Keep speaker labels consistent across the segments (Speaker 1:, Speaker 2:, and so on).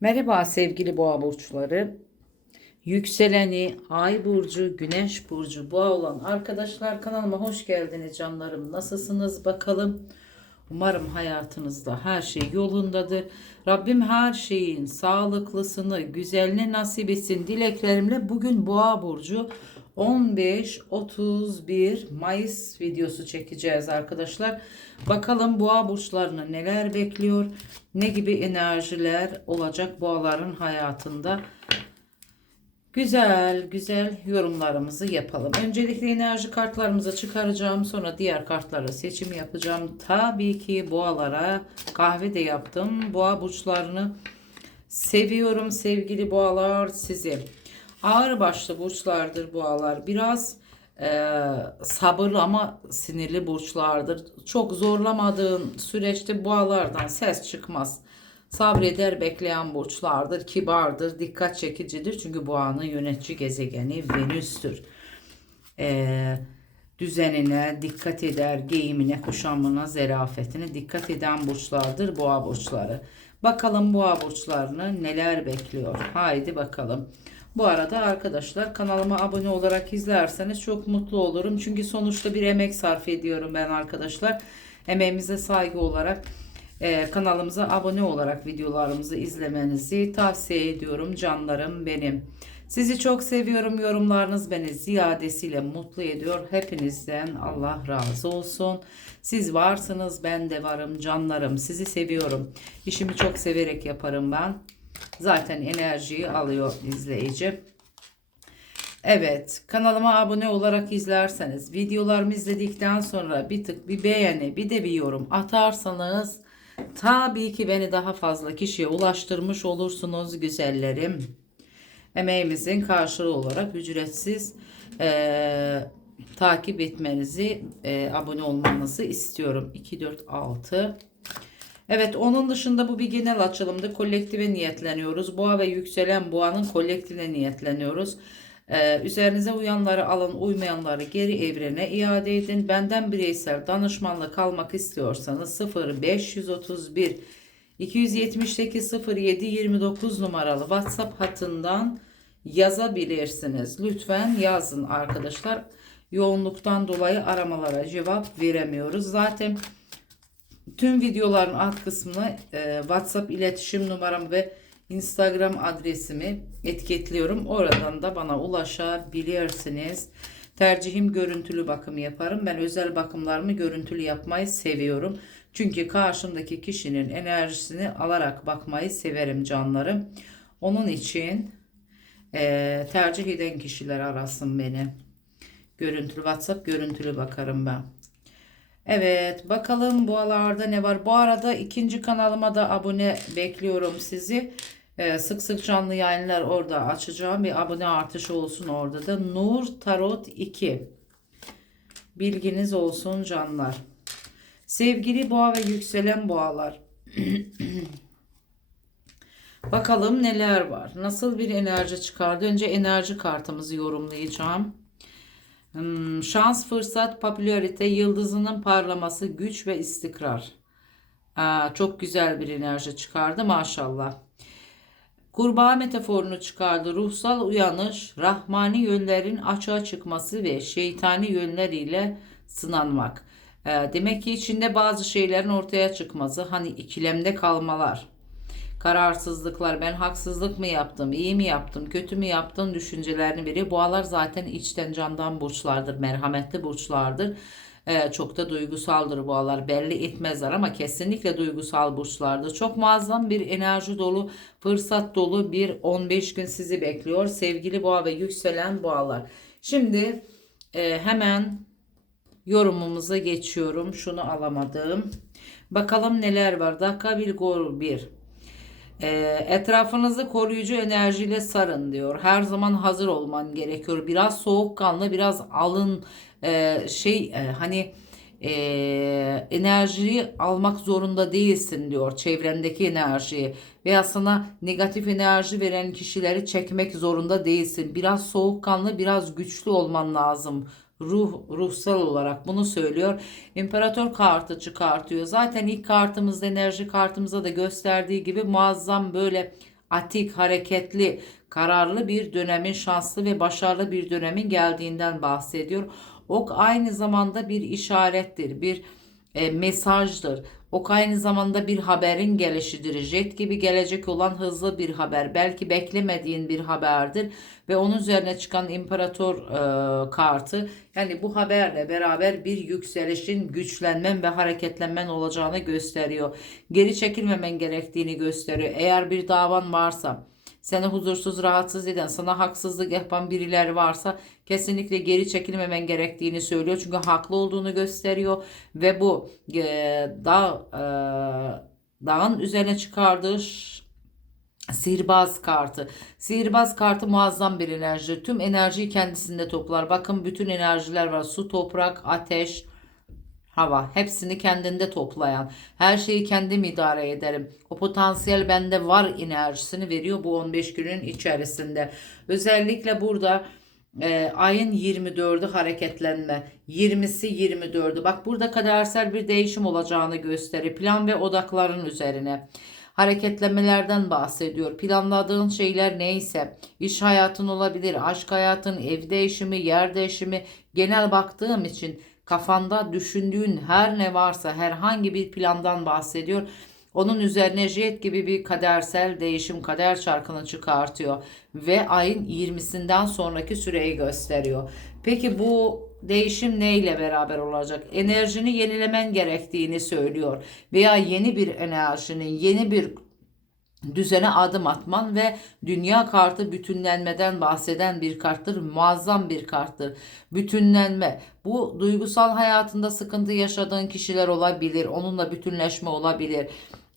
Speaker 1: Merhaba sevgili boğa burçları. Yükseleni, ay burcu, güneş burcu boğa olan arkadaşlar kanalıma hoş geldiniz canlarım. Nasılsınız bakalım? Umarım hayatınızda her şey yolundadır. Rabbim her şeyin sağlıklısını, güzelini nasip etsin dileklerimle bugün boğa burcu 15-31 Mayıs videosu çekeceğiz arkadaşlar. Bakalım boğa burçlarını neler bekliyor? Ne gibi enerjiler olacak boğaların hayatında? Güzel güzel yorumlarımızı yapalım. Öncelikle enerji kartlarımızı çıkaracağım. Sonra diğer kartlara seçim yapacağım. Tabii ki boğalara kahve de yaptım. Boğa burçlarını seviyorum sevgili boğalar sizi. Ağır başlı burçlardır boğalar. Biraz e, sabırlı ama sinirli burçlardır. Çok zorlamadığın süreçte boğalardan ses çıkmaz. Sabreder bekleyen burçlardır. Kibardır, dikkat çekicidir. Çünkü boğanın yönetici gezegeni Venüs'tür. E, düzenine dikkat eder, giyimine, kuşamına, zerafetine dikkat eden burçlardır boğa burçları. Bakalım boğa burçlarını neler bekliyor. Haydi bakalım. Bu arada arkadaşlar kanalıma abone olarak izlerseniz çok mutlu olurum. Çünkü sonuçta bir emek sarf ediyorum ben arkadaşlar. Emeğimize saygı olarak e, kanalımıza abone olarak videolarımızı izlemenizi tavsiye ediyorum canlarım benim. Sizi çok seviyorum. Yorumlarınız beni ziyadesiyle mutlu ediyor. Hepinizden Allah razı olsun. Siz varsınız, ben de varım canlarım. Sizi seviyorum. İşimi çok severek yaparım ben. Zaten enerjiyi alıyor izleyici. Evet kanalıma abone olarak izlerseniz videolarımı izledikten sonra bir tık bir beğeni bir de bir yorum atarsanız tabii ki beni daha fazla kişiye ulaştırmış olursunuz güzellerim. Emeğimizin karşılığı olarak ücretsiz eee, takip etmenizi eee, abone olmanızı istiyorum. 2, 4, 6 Evet onun dışında bu bir genel açılımdı. Kolektive niyetleniyoruz. Boğa ve yükselen boğanın kolektifine niyetleniyoruz. Ee, üzerinize uyanları alın, uymayanları geri evrene iade edin. Benden bireysel danışmanlık almak istiyorsanız 0531 278 07 29 numaralı WhatsApp hattından yazabilirsiniz. Lütfen yazın arkadaşlar. Yoğunluktan dolayı aramalara cevap veremiyoruz. Zaten Tüm videoların alt kısmına e, WhatsApp iletişim numaram ve Instagram adresimi etiketliyorum. Oradan da bana ulaşabilirsiniz. Tercihim görüntülü bakım yaparım. Ben özel bakımlarımı görüntülü yapmayı seviyorum. Çünkü karşımdaki kişinin enerjisini alarak bakmayı severim canlarım. Onun için e, tercih eden kişiler arasın beni. Görüntülü WhatsApp görüntülü bakarım ben. Evet bakalım bu aralarda ne var. Bu arada ikinci kanalıma da abone bekliyorum sizi. Ee, sık sık canlı yayınlar orada açacağım. Bir abone artışı olsun orada da. Nur Tarot 2. Bilginiz olsun canlar. Sevgili boğa ve yükselen boğalar. Bakalım neler var. Nasıl bir enerji çıkardı? Önce enerji kartımızı yorumlayacağım. Hmm, şans, fırsat, popülarite, yıldızının parlaması, güç ve istikrar. Aa, çok güzel bir enerji çıkardı maşallah. Kurbağa metaforunu çıkardı. Ruhsal uyanış, rahmani yönlerin açığa çıkması ve şeytani yönleriyle sınanmak. Ee, demek ki içinde bazı şeylerin ortaya çıkması, hani ikilemde kalmalar kararsızlıklar, ben haksızlık mı yaptım, iyi mi yaptım, kötü mü yaptım düşüncelerini veriyor. Boğalar zaten içten candan burçlardır, merhametli burçlardır. Ee, çok da duygusaldır boğalar belli etmezler ama kesinlikle duygusal burçlardır. Çok muazzam bir enerji dolu, fırsat dolu bir 15 gün sizi bekliyor sevgili boğa ve yükselen boğalar. Şimdi e, hemen yorumumuza geçiyorum. Şunu alamadım. Bakalım neler var. Dakika bir gol bir. E, etrafınızı koruyucu enerjiyle sarın diyor. Her zaman hazır olman gerekiyor. Biraz soğukkanlı, biraz alın e, şey e, hani e, enerjiyi almak zorunda değilsin diyor. Çevrendeki enerjiyi veya sana negatif enerji veren kişileri çekmek zorunda değilsin. Biraz soğukkanlı, biraz güçlü olman lazım ruh ruhsal olarak bunu söylüyor. İmparator kartı çıkartıyor. Zaten ilk kartımızda enerji kartımıza da gösterdiği gibi muazzam böyle atik, hareketli, kararlı bir dönemin, şanslı ve başarılı bir dönemin geldiğinden bahsediyor. Ok aynı zamanda bir işarettir, bir e, mesajdır. Ok aynı zamanda bir haberin gelişidir. Jet gibi gelecek olan hızlı bir haber. Belki beklemediğin bir haberdir. Ve onun üzerine çıkan imparator e, kartı. Yani bu haberle beraber bir yükselişin, güçlenmen ve hareketlenmen olacağını gösteriyor. Geri çekilmemen gerektiğini gösteriyor. Eğer bir davan varsa seni huzursuz, rahatsız eden, sana haksızlık yapan birileri varsa kesinlikle geri çekilmemen gerektiğini söylüyor. Çünkü haklı olduğunu gösteriyor ve bu e, dağ, e, dağın üzerine çıkardığı Sihirbaz kartı. Sihirbaz kartı muazzam bir enerji. Tüm enerjiyi kendisinde toplar. Bakın bütün enerjiler var. Su, toprak, ateş, hava hepsini kendinde toplayan her şeyi kendim idare ederim. O potansiyel bende var enerjisini veriyor bu 15 günün içerisinde. Özellikle burada e, ayın 24'ü hareketlenme 20'si 24'ü bak burada kadersel bir değişim olacağını gösteriyor plan ve odakların üzerine hareketlemelerden bahsediyor. Planladığın şeyler neyse, iş hayatın olabilir, aşk hayatın, ev değişimi, yer değişimi genel baktığım için kafanda düşündüğün her ne varsa herhangi bir plandan bahsediyor. Onun üzerine jet gibi bir kadersel değişim kader çarkını çıkartıyor ve ayın 20'sinden sonraki süreyi gösteriyor. Peki bu değişim neyle beraber olacak? Enerjini yenilemen gerektiğini söylüyor veya yeni bir enerjinin, yeni bir düzene adım atman ve dünya kartı bütünlenmeden bahseden bir karttır. Muazzam bir karttır. Bütünlenme. Bu duygusal hayatında sıkıntı yaşadığın kişiler olabilir. Onunla bütünleşme olabilir.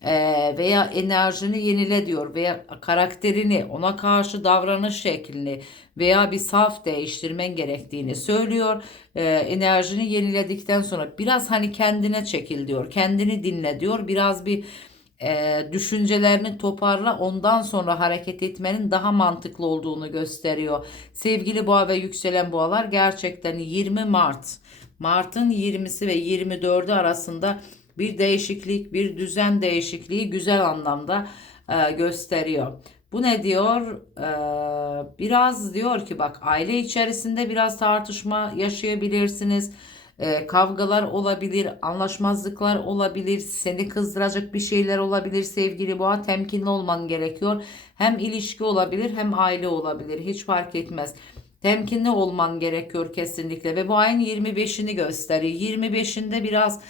Speaker 1: Ee, veya enerjini yenile diyor veya karakterini ona karşı davranış şeklini veya bir saf değiştirmen gerektiğini söylüyor. Ee, enerjini yeniledikten sonra biraz hani kendine çekil diyor. Kendini dinle diyor. Biraz bir e, düşüncelerini toparla ondan sonra hareket etmenin daha mantıklı olduğunu gösteriyor. Sevgili boğa ve yükselen boğalar gerçekten 20 Mart Mart'ın 20'si ve 24'ü arasında bir değişiklik, bir düzen değişikliği güzel anlamda e, gösteriyor. Bu ne diyor? Ee, biraz diyor ki bak aile içerisinde biraz tartışma yaşayabilirsiniz e, kavgalar olabilir, anlaşmazlıklar olabilir, seni kızdıracak bir şeyler olabilir sevgili boğa. Temkinli olman gerekiyor. Hem ilişki olabilir hem aile olabilir. Hiç fark etmez. Temkinli olman gerekiyor kesinlikle ve bu ayın 25'ini gösteriyor. 25'inde biraz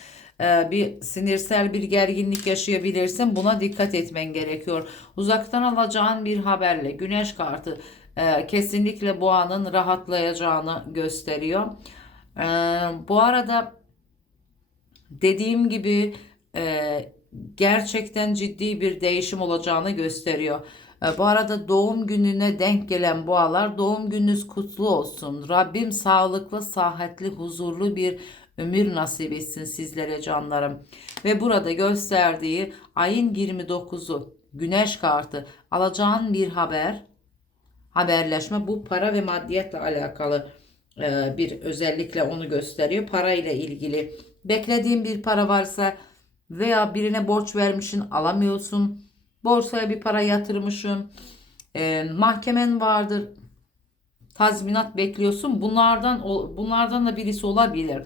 Speaker 1: e, bir sinirsel bir gerginlik yaşayabilirsin. Buna dikkat etmen gerekiyor. Uzaktan alacağın bir haberle güneş kartı e, kesinlikle boğanın rahatlayacağını gösteriyor. Ee, bu arada dediğim gibi e, gerçekten ciddi bir değişim olacağını gösteriyor. E, bu arada doğum gününe denk gelen boğalar doğum gününüz kutlu olsun. Rabbim sağlıklı, sıhhatli, huzurlu bir ömür nasip etsin sizlere canlarım. Ve burada gösterdiği ayın 29'u güneş kartı alacağın bir haber haberleşme bu para ve maddiyetle alakalı e, bir özellikle onu gösteriyor. Para ile ilgili beklediğin bir para varsa veya birine borç vermişsin alamıyorsun. Borsaya bir para yatırmışsın. E, mahkemen vardır. Tazminat bekliyorsun. Bunlardan bunlardan da birisi olabilir.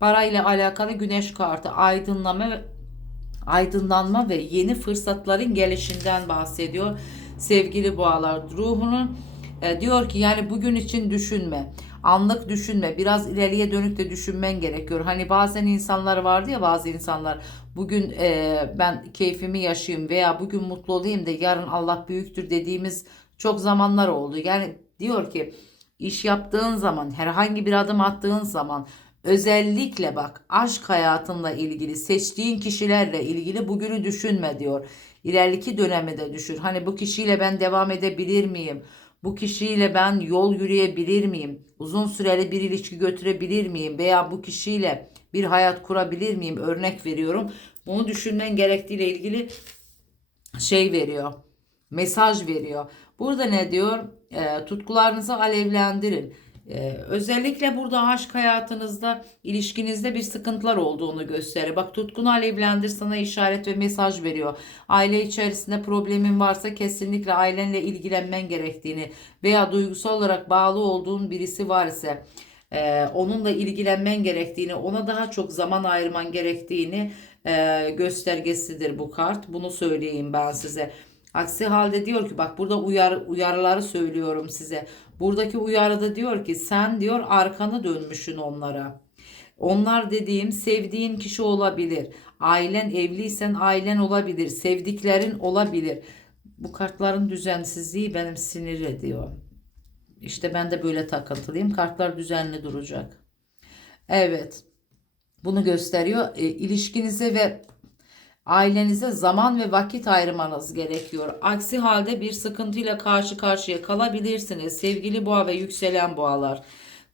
Speaker 1: Para ile alakalı güneş kartı aydınlama ve aydınlanma ve yeni fırsatların gelişinden bahsediyor. Sevgili boğalar ruhunun e, diyor ki yani bugün için düşünme anlık düşünme. Biraz ileriye dönük de düşünmen gerekiyor. Hani bazen insanlar vardı ya bazı insanlar bugün e, ben keyfimi yaşayayım veya bugün mutlu olayım da yarın Allah büyüktür dediğimiz çok zamanlar oldu. Yani diyor ki iş yaptığın zaman herhangi bir adım attığın zaman özellikle bak aşk hayatınla ilgili seçtiğin kişilerle ilgili bugünü düşünme diyor. İleriki dönemi de düşün. Hani bu kişiyle ben devam edebilir miyim? Bu kişiyle ben yol yürüyebilir miyim? Uzun süreli bir ilişki götürebilir miyim? Veya bu kişiyle bir hayat kurabilir miyim? Örnek veriyorum. Bunu düşünmen gerektiğiyle ilgili şey veriyor. Mesaj veriyor. Burada ne diyor? E, tutkularınızı alevlendirin. Ee, özellikle burada aşk hayatınızda, ilişkinizde bir sıkıntılar olduğunu gösterir. Bak tutkunu alevlendir sana işaret ve mesaj veriyor. Aile içerisinde problemin varsa kesinlikle ailenle ilgilenmen gerektiğini veya duygusal olarak bağlı olduğun birisi var ise e, onunla ilgilenmen gerektiğini, ona daha çok zaman ayırman gerektiğini e, göstergesidir bu kart. Bunu söyleyeyim ben size. Aksi halde diyor ki bak burada uyar, uyarıları söylüyorum size. Buradaki uyarıda diyor ki sen diyor arkanı dönmüşsün onlara. Onlar dediğim sevdiğin kişi olabilir. Ailen evliysen ailen olabilir. Sevdiklerin olabilir. Bu kartların düzensizliği benim sinir ediyor. İşte ben de böyle takıntılıyım. Kartlar düzenli duracak. Evet. Bunu gösteriyor. E, ilişkinize ve ailenize zaman ve vakit ayırmanız gerekiyor. Aksi halde bir sıkıntıyla karşı karşıya kalabilirsiniz. Sevgili boğa ve yükselen boğalar.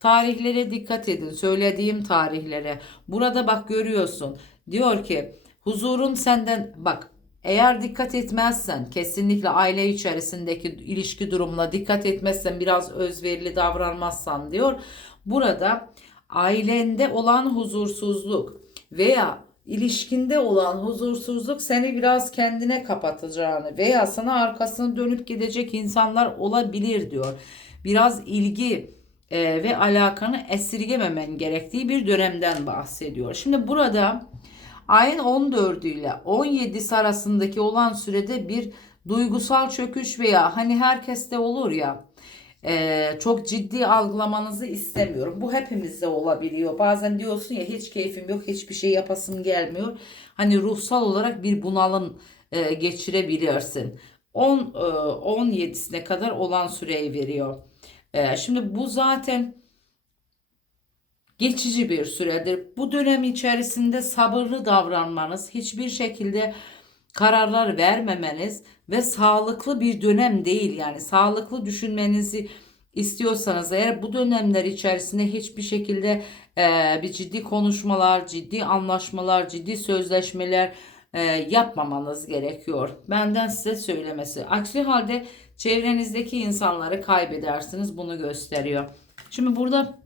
Speaker 1: Tarihlere dikkat edin. Söylediğim tarihlere. Burada bak görüyorsun. Diyor ki huzurun senden bak eğer dikkat etmezsen kesinlikle aile içerisindeki ilişki durumuna dikkat etmezsen biraz özverili davranmazsan diyor. Burada ailende olan huzursuzluk veya ilişkinde olan huzursuzluk seni biraz kendine kapatacağını veya sana arkasını dönüp gidecek insanlar olabilir diyor. Biraz ilgi e, ve alakanı esirgememen gerektiği bir dönemden bahsediyor. Şimdi burada ayın 14 ile 17'si arasındaki olan sürede bir duygusal çöküş veya hani herkeste olur ya e, çok ciddi algılamanızı istemiyorum. Bu hepimizde olabiliyor. Bazen diyorsun ya hiç keyfim yok, hiçbir şey yapasım gelmiyor. Hani ruhsal olarak bir bunalım e, geçirebilirsin. 10 e, 17'sine kadar olan süreyi veriyor. E, şimdi bu zaten geçici bir süredir. Bu dönem içerisinde sabırlı davranmanız, hiçbir şekilde kararlar vermemeniz ve sağlıklı bir dönem değil yani sağlıklı düşünmenizi istiyorsanız eğer bu dönemler içerisinde hiçbir şekilde e, bir ciddi konuşmalar, ciddi anlaşmalar, ciddi sözleşmeler e, yapmamanız gerekiyor. Benden size söylemesi. Aksi halde çevrenizdeki insanları kaybedersiniz. Bunu gösteriyor. Şimdi burada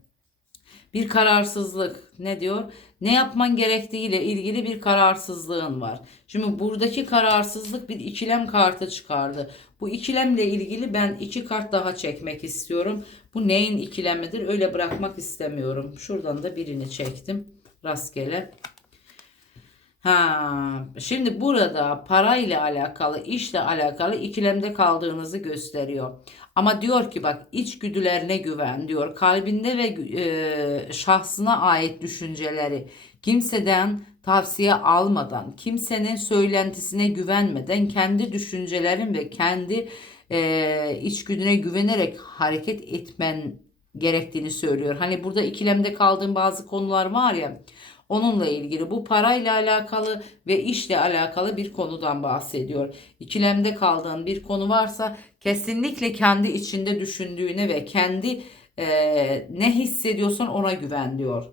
Speaker 1: bir kararsızlık ne diyor? Ne yapman gerektiğiyle ilgili bir kararsızlığın var. Şimdi buradaki kararsızlık bir ikilem kartı çıkardı. Bu ikilemle ilgili ben iki kart daha çekmek istiyorum. Bu neyin ikilemidir? Öyle bırakmak istemiyorum. Şuradan da birini çektim. Rastgele. Ha, şimdi burada parayla alakalı, işle alakalı ikilemde kaldığınızı gösteriyor. Ama diyor ki bak içgüdülerine güven diyor. Kalbinde ve e, şahsına ait düşünceleri kimseden tavsiye almadan, kimsenin söylentisine güvenmeden kendi düşüncelerin ve kendi e, içgüdüne güvenerek hareket etmen gerektiğini söylüyor. Hani burada ikilemde kaldığım bazı konular var ya. Onunla ilgili bu parayla alakalı ve işle alakalı bir konudan bahsediyor. İkilemde kaldığın bir konu varsa kesinlikle kendi içinde düşündüğüne ve kendi e, ne hissediyorsan ona güven diyor.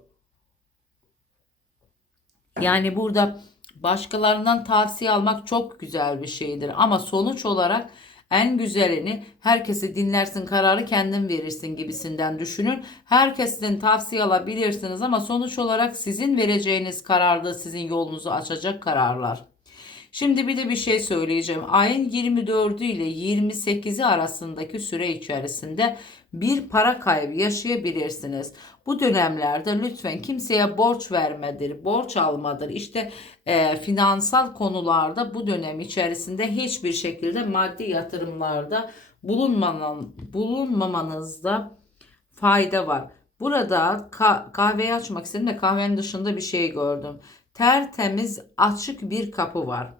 Speaker 1: Yani burada başkalarından tavsiye almak çok güzel bir şeydir ama sonuç olarak en güzelini herkesi dinlersin kararı kendin verirsin gibisinden düşünün. Herkesten tavsiye alabilirsiniz ama sonuç olarak sizin vereceğiniz kararda sizin yolunuzu açacak kararlar. Şimdi bir de bir şey söyleyeceğim. Ayın 24'ü ile 28'i arasındaki süre içerisinde bir para kaybı yaşayabilirsiniz. Bu dönemlerde lütfen kimseye borç vermedir, borç almadır. İşte e, finansal konularda bu dönem içerisinde hiçbir şekilde maddi yatırımlarda bulunmaman, bulunmamanızda fayda var. Burada kahveyi açmak istedim de kahvenin dışında bir şey gördüm. Tertemiz açık bir kapı var.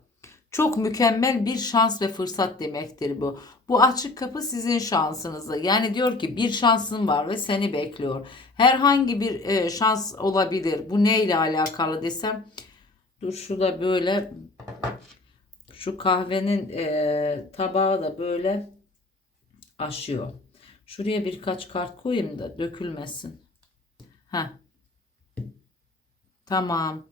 Speaker 1: Çok mükemmel bir şans ve fırsat demektir bu. Bu açık kapı sizin şansınızı. Yani diyor ki bir şansın var ve seni bekliyor. Herhangi bir e, şans olabilir. Bu neyle alakalı desem. Dur şurada böyle şu kahvenin e, tabağı da böyle aşıyor. Şuraya birkaç kart koyayım da dökülmesin. Ha. Tamam.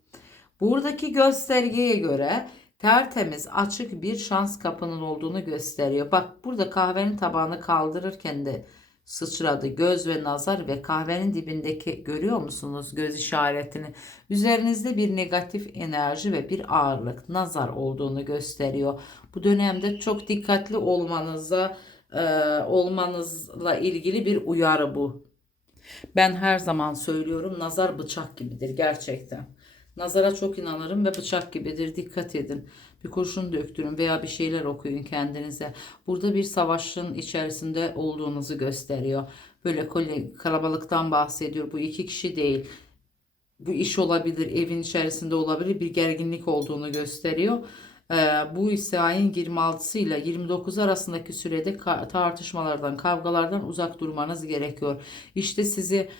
Speaker 1: Buradaki göstergeye göre tertemiz açık bir şans kapının olduğunu gösteriyor. Bak burada kahvenin tabağını kaldırırken de sıçradı. Göz ve nazar ve kahvenin dibindeki görüyor musunuz göz işaretini? Üzerinizde bir negatif enerji ve bir ağırlık, nazar olduğunu gösteriyor. Bu dönemde çok dikkatli olmanıza e, olmanızla ilgili bir uyarı bu. Ben her zaman söylüyorum nazar bıçak gibidir gerçekten. Nazara çok inanırım ve bıçak gibidir. Dikkat edin. Bir kurşun döktürün veya bir şeyler okuyun kendinize. Burada bir savaşın içerisinde olduğunuzu gösteriyor. Böyle kalabalıktan bahsediyor. Bu iki kişi değil. Bu iş olabilir, evin içerisinde olabilir. Bir gerginlik olduğunu gösteriyor. Ee, bu ise ayın 26'sı ile 29 arasındaki sürede tartışmalardan, kavgalardan uzak durmanız gerekiyor. İşte sizi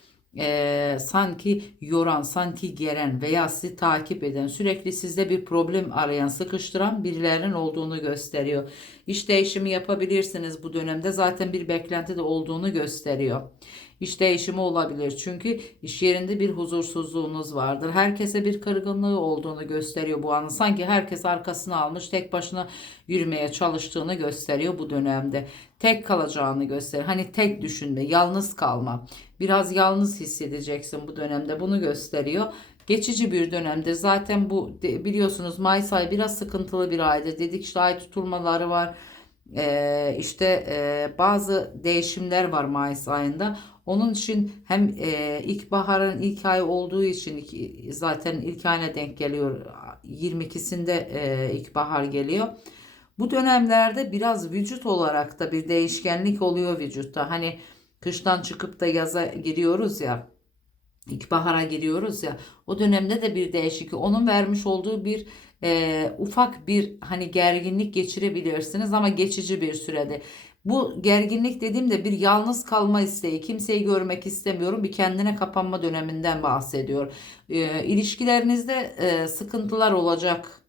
Speaker 1: e, sanki yoran, sanki geren veya sizi takip eden, sürekli sizde bir problem arayan, sıkıştıran birilerinin olduğunu gösteriyor. İş değişimi yapabilirsiniz bu dönemde. Zaten bir beklenti de olduğunu gösteriyor. İş değişimi olabilir. Çünkü iş yerinde bir huzursuzluğunuz vardır. Herkese bir kırgınlığı olduğunu gösteriyor bu anın. Sanki herkes arkasına almış, tek başına yürümeye çalıştığını gösteriyor bu dönemde. Tek kalacağını gösteriyor. Hani tek düşünme, yalnız kalma. Biraz yalnız hissedeceksin bu dönemde. Bunu gösteriyor. Geçici bir dönemde zaten bu biliyorsunuz Mayıs ayı biraz sıkıntılı bir aydır. Dedik işte ay tutulmaları var. Ee, işte e, bazı değişimler var Mayıs ayında. Onun için hem e, ilkbaharın ilk ayı olduğu için zaten ilk ayına denk geliyor. 22'sinde e, ilkbahar geliyor. Bu dönemlerde biraz vücut olarak da bir değişkenlik oluyor vücutta. Hani kıştan çıkıp da yaza giriyoruz ya. İlkbahara giriyoruz ya o dönemde de bir değişiklik onun vermiş olduğu bir e, ufak bir hani gerginlik geçirebilirsiniz ama geçici bir sürede. Bu gerginlik dediğimde bir yalnız kalma isteği, kimseyi görmek istemiyorum, bir kendine kapanma döneminden bahsediyor. E, ilişkilerinizde e, sıkıntılar olacak.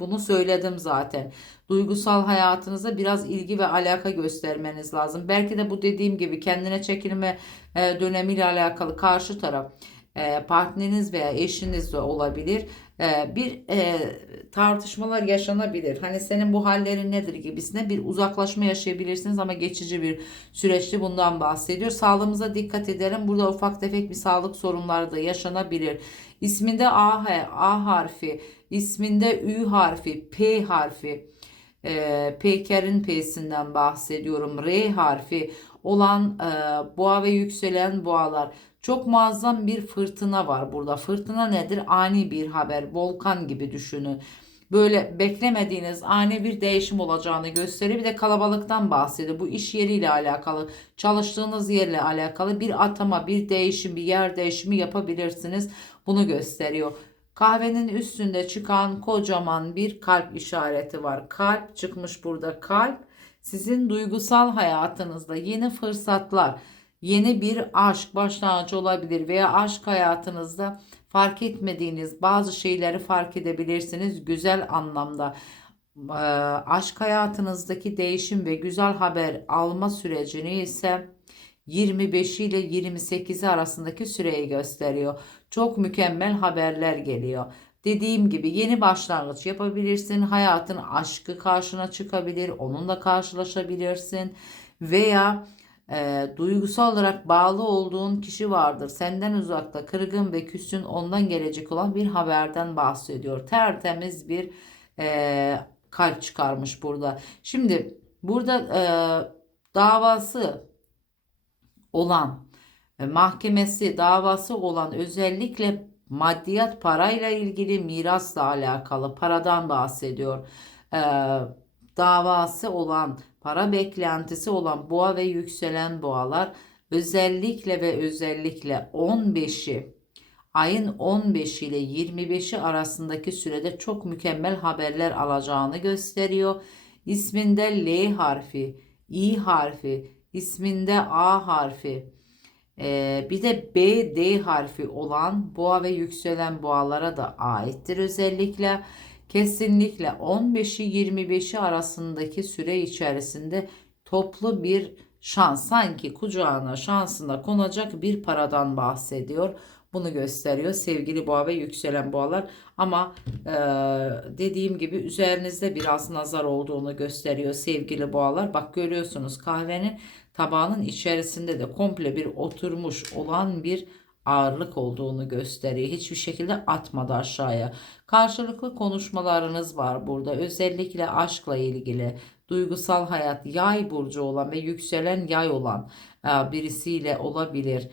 Speaker 1: Bunu söyledim zaten. Duygusal hayatınıza biraz ilgi ve alaka göstermeniz lazım. Belki de bu dediğim gibi kendine çekilme e, dönemiyle alakalı karşı taraf e, partneriniz veya eşiniz de olabilir. E, bir e, tartışmalar yaşanabilir. Hani senin bu hallerin nedir gibisine bir uzaklaşma yaşayabilirsiniz ama geçici bir süreçte bundan bahsediyor. Sağlığımıza dikkat edelim. Burada ufak tefek bir sağlık sorunları da yaşanabilir. İsminde A, A harfi, isminde Ü harfi, P harfi, e, Peker'in P'sinden bahsediyorum. R harfi olan e, boğa ve yükselen boğalar. Çok muazzam bir fırtına var burada. Fırtına nedir? Ani bir haber, volkan gibi düşünün. Böyle beklemediğiniz ani bir değişim olacağını gösteriyor. Bir de kalabalıktan bahsediyor. Bu iş yeriyle alakalı, çalıştığınız yerle alakalı bir atama, bir değişim, bir yer değişimi yapabilirsiniz. Bunu gösteriyor. Kahvenin üstünde çıkan kocaman bir kalp işareti var. Kalp çıkmış burada kalp. Sizin duygusal hayatınızda yeni fırsatlar, yeni bir aşk başlangıcı olabilir veya aşk hayatınızda fark etmediğiniz bazı şeyleri fark edebilirsiniz güzel anlamda. Aşk hayatınızdaki değişim ve güzel haber alma sürecini ise 25 ile 28 arasındaki süreyi gösteriyor. Çok mükemmel haberler geliyor. Dediğim gibi yeni başlangıç yapabilirsin. Hayatın aşkı karşına çıkabilir. Onunla karşılaşabilirsin. Veya e, duygusal olarak bağlı olduğun kişi vardır. Senden uzakta kırgın ve küsün ondan gelecek olan bir haberden bahsediyor. Tertemiz bir e, kalp çıkarmış burada. Şimdi burada e, davası olan e, mahkemesi davası olan özellikle maddiyat parayla ilgili mirasla alakalı paradan bahsediyor. Ee, davası olan para beklentisi olan boğa ve yükselen boğalar özellikle ve özellikle 15'i ayın 15 ile 25'i arasındaki sürede çok mükemmel haberler alacağını gösteriyor. İsminde L harfi, İ harfi, isminde A harfi, ee, bir de B, D harfi olan boğa ve yükselen boğalara da aittir özellikle. Kesinlikle 15'i 25'i arasındaki süre içerisinde toplu bir şans sanki kucağına şansına konacak bir paradan bahsediyor. bunu gösteriyor sevgili boğa ve yükselen boğalar. Ama e, dediğim gibi üzerinizde biraz nazar olduğunu gösteriyor sevgili boğalar. Bak görüyorsunuz kahvenin tabağının içerisinde de komple bir oturmuş olan bir ağırlık olduğunu gösteriyor. Hiçbir şekilde atmadı aşağıya. Karşılıklı konuşmalarınız var burada. Özellikle aşkla ilgili, duygusal hayat, yay burcu olan ve yükselen yay olan e, birisiyle olabilir.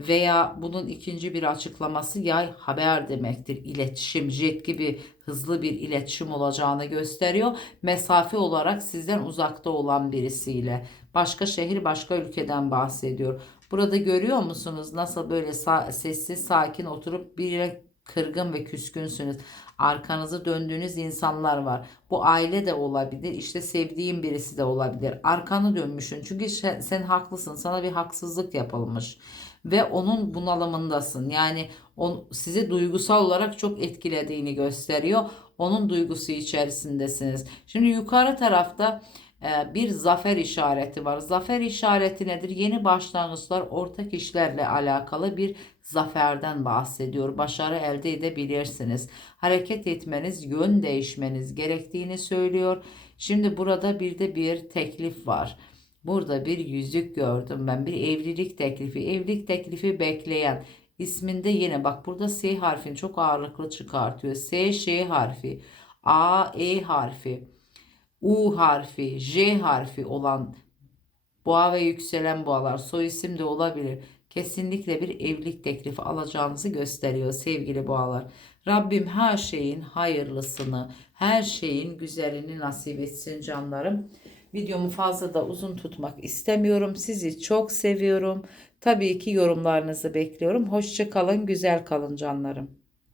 Speaker 1: Veya bunun ikinci bir açıklaması yay haber demektir. İletişim, jet gibi hızlı bir iletişim olacağını gösteriyor. Mesafe olarak sizden uzakta olan birisiyle. Başka şehir, başka ülkeden bahsediyor. Burada görüyor musunuz nasıl böyle sa- sessiz sakin oturup biriyle kırgın ve küskünsünüz. Arkanızı döndüğünüz insanlar var. Bu aile de olabilir. işte sevdiğin birisi de olabilir. Arkanı dönmüşsün. Çünkü sen, sen haklısın. Sana bir haksızlık yapılmış. Ve onun bunalımındasın. Yani on, sizi duygusal olarak çok etkilediğini gösteriyor. Onun duygusu içerisindesiniz. Şimdi yukarı tarafta bir zafer işareti var. Zafer işareti nedir? Yeni başlangıçlar, ortak işlerle alakalı bir zaferden bahsediyor. Başarı elde edebilirsiniz. Hareket etmeniz, yön değişmeniz gerektiğini söylüyor. Şimdi burada bir de bir teklif var. Burada bir yüzük gördüm ben. Bir evlilik teklifi. Evlilik teklifi bekleyen. İsminde yine bak burada S harfini çok ağırlıklı çıkartıyor. S, Ş harfi. A, E harfi. U harfi, J harfi olan boğa ve yükselen boğalar soy isim de olabilir. Kesinlikle bir evlilik teklifi alacağınızı gösteriyor sevgili boğalar. Rabbim her şeyin hayırlısını, her şeyin güzelini nasip etsin canlarım. Videomu fazla da uzun tutmak istemiyorum. Sizi çok seviyorum. Tabii ki yorumlarınızı bekliyorum. Hoşça kalın, güzel kalın canlarım.